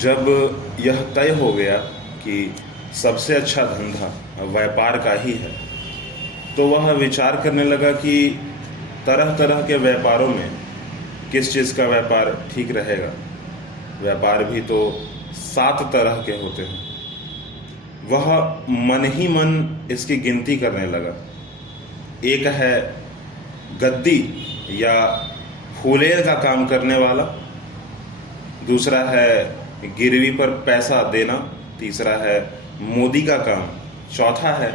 जब यह तय हो गया कि सबसे अच्छा धंधा व्यापार का ही है, तो वह विचार करने लगा कि तरह तरह के व्यापारों में किस चीज़ का व्यापार ठीक रहेगा। व्यापार भी तो 7 तरह के होते हैं। वह मन ही मन इसकी गिनती करने लगा। एक है गद्दी या फूलेर का काम करने वाला, दूसरा है गिरवी पर पैसा देना, तीसरा है मोदी का काम, चौथा है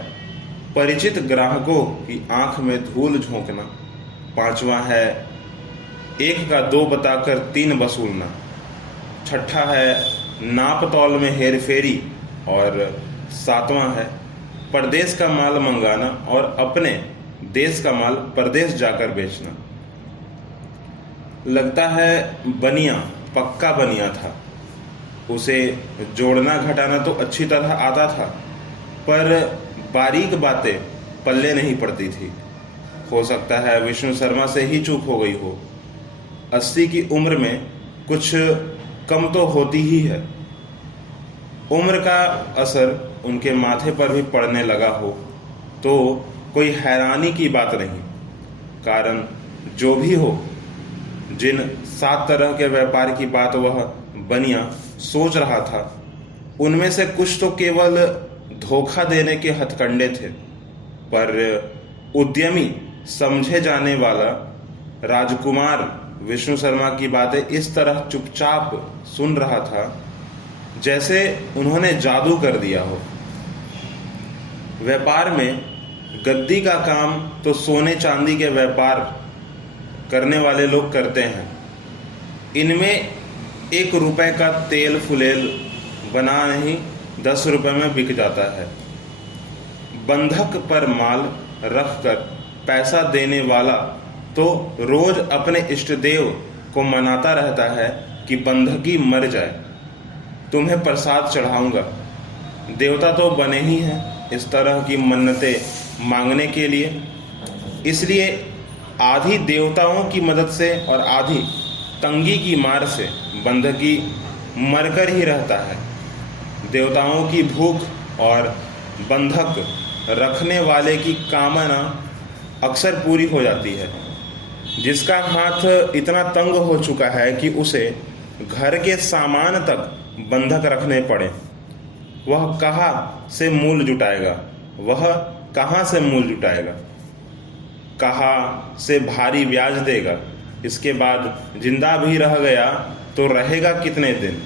परिचित ग्राहकों की आंख में धूल झोंकना, पांचवा है 1 का 2 बताकर 3 वसूलना, छठा है नाप तौल में हेरफेरी और 7वां है परदेश का माल मंगाना और अपने देश का माल परदेश जाकर बेचना। लगता है बनिया पक्का बनिया था। उसे जोड़ना घटाना तो अच्छी तरह आता था, पर बारीक बातें पल्ले नहीं पड़ती थी। हो सकता है विष्णु शर्मा से ही चूक हो गई हो। 80 की उम्र में कुछ कम तो होती ही है। उम्र का असर उनके माथे पर भी पड़ने लगा हो तो कोई हैरानी की बात नहीं। कारण जो भी हो, जिन 7 तरह के व्यापार की बात वह बनिया सोच रहा था, उनमें से कुछ तो केवल धोखा देने के हथकंडे थे, पर उद्यमी समझे जाने वाला राजकुमार विष्णु शर्मा की बातें इस तरह चुपचाप सुन रहा था जैसे उन्होंने जादू कर दिया हो। व्यापार में गद्दी का काम तो सोने चांदी के व्यापार करने वाले लोग करते हैं। इनमें 1 रुपए का तेल फुलेल बना नहीं 10 रुपए में बिक जाता है। बंधक पर माल रख कर पैसा देने वाला तो रोज अपने इष्ट देव को मनाता रहता है कि बंधकी मर जाए, तुम्हें प्रसाद चढ़ाऊंगा। देवता तो बने ही हैं इस तरह की मन्नतें मांगने के लिए, इसलिए आधी देवताओं की मदद से और आधी तंगी की मार से बंधकी मरकर ही रहता है। देवताओं की भूख और बंधक रखने वाले की कामना अक्सर पूरी हो जाती है। जिसका हाथ इतना तंग हो चुका है कि उसे घर के सामान तक बंधक रखने पड़े, वह कहाँ से मूल जुटाएगा? कहाँ से भारी ब्याज देगा? इसके बाद जिंदा भी रह गया तो रहेगा कितने दिन?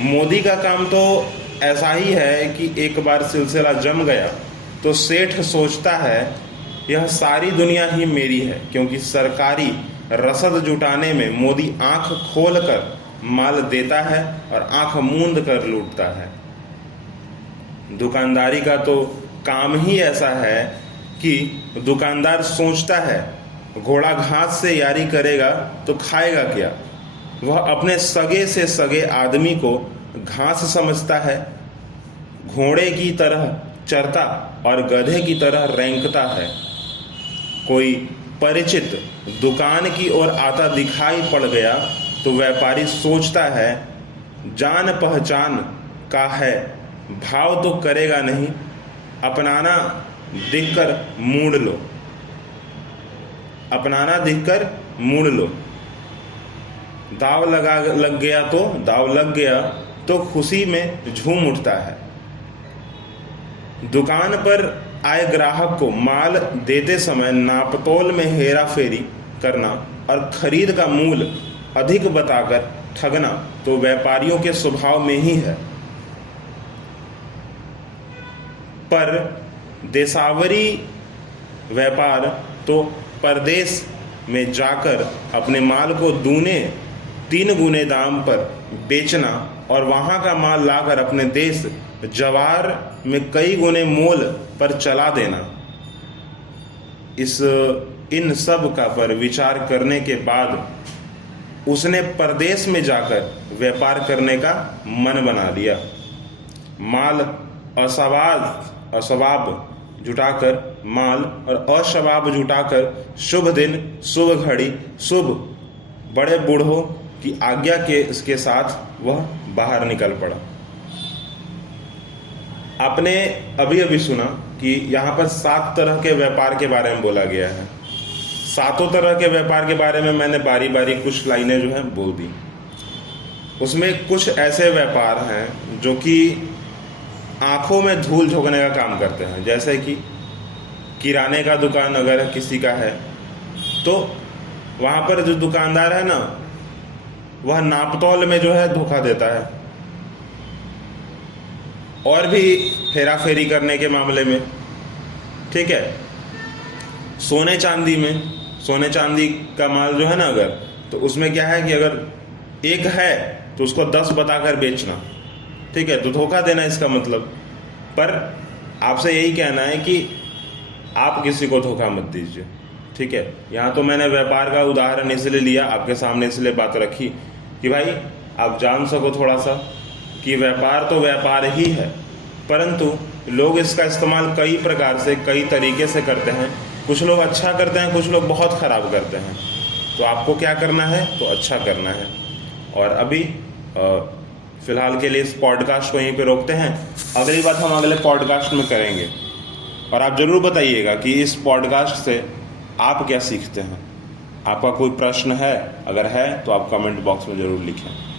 मोदी का काम तो ऐसा ही है कि एक बार सिलसिला जम गया तो सेठ सोचता है यह सारी दुनिया ही मेरी है, क्योंकि सरकारी रसद जुटाने में मोदी आंख खोल कर माल देता है और आंख मूंद कर लूटता है। दुकानदारी का तो काम ही ऐसा है कि दुकानदार सोचता है घोड़ा घास से यारी करेगा तो खाएगा क्या। वह अपने सगे से सगे आदमी को घास समझता है, घोड़े की तरह चरता और गधे की तरह रेंकता है। कोई परिचित दुकान की ओर आता दिखाई पड़ गया तो व्यापारी सोचता है जान पहचान का है, भाव तो करेगा नहीं, अपनाना दिखकर मूड़ लो। दाव लग गया तो खुशी में झूम उठता है। दुकान पर आए ग्राहक को माल देते समय नापतोल में हेरा फेरी करना और खरीद का मूल्य अधिक बताकर ठगना तो व्यापारियों के स्वभाव में ही है। पर देसावरी व्यापार तो परदेश में जाकर अपने माल को 3 गुने दाम पर बेचना और वहाँ का माल लाकर अपने देश जवार में कई गुने मोल पर चला देना। इन सब का पर विचार करने के बाद उसने परदेश में जाकर व्यापार करने का मन बना लिया। माल असवाब जुटाकर शुभ दिन शुभ घड़ी शुभ बड़े बूढ़ों कि आज्ञा के इसके साथ वह बाहर निकल पड़ा। आपने अभी अभी सुना कि यहाँ पर 7 तरह के व्यापार के बारे में बोला गया है। 7 तरह के व्यापार के बारे में मैंने बारी बारी कुछ लाइनें जो है बोल दी। उसमें कुछ ऐसे व्यापार हैं जो कि आंखों में धूल झोंकने का काम करते हैं, जैसे कि किराने का दुकान अगर किसी का है तो वहाँ पर जो दुकानदार है ना, वह नापतोल में जो है धोखा देता है, और भी हेरा फेरी करने के मामले में, ठीक है। सोने चांदी का माल जो है ना अगर, तो उसमें क्या है कि अगर एक है तो उसको 10 बताकर बेचना, ठीक है, तो धोखा देना इसका मतलब। पर आपसे यही कहना है कि आप किसी को धोखा मत दीजिए, ठीक है। यहाँ तो मैंने व्यापार का उदाहरण इसलिए लिया, आपके सामने इसलिए बात रखी कि भाई आप जान सको थोड़ा सा कि व्यापार तो व्यापार ही है, परंतु लोग इसका इस्तेमाल कई प्रकार से, कई तरीके से करते हैं। कुछ लोग अच्छा करते हैं, कुछ लोग बहुत ख़राब करते हैं। तो आपको क्या करना है, तो अच्छा करना है। और अभी फ़िलहाल के लिए इस पॉडकास्ट को यहीं पे रोकते हैं। अगली बात हम अगले पॉडकास्ट में करेंगे। और आप ज़रूर बताइएगा कि इस पॉडकास्ट से आप क्या सीखते हैं। आपका कोई प्रश्न है, अगर है तो आप कमेंट बॉक्स में ज़रूर लिखें।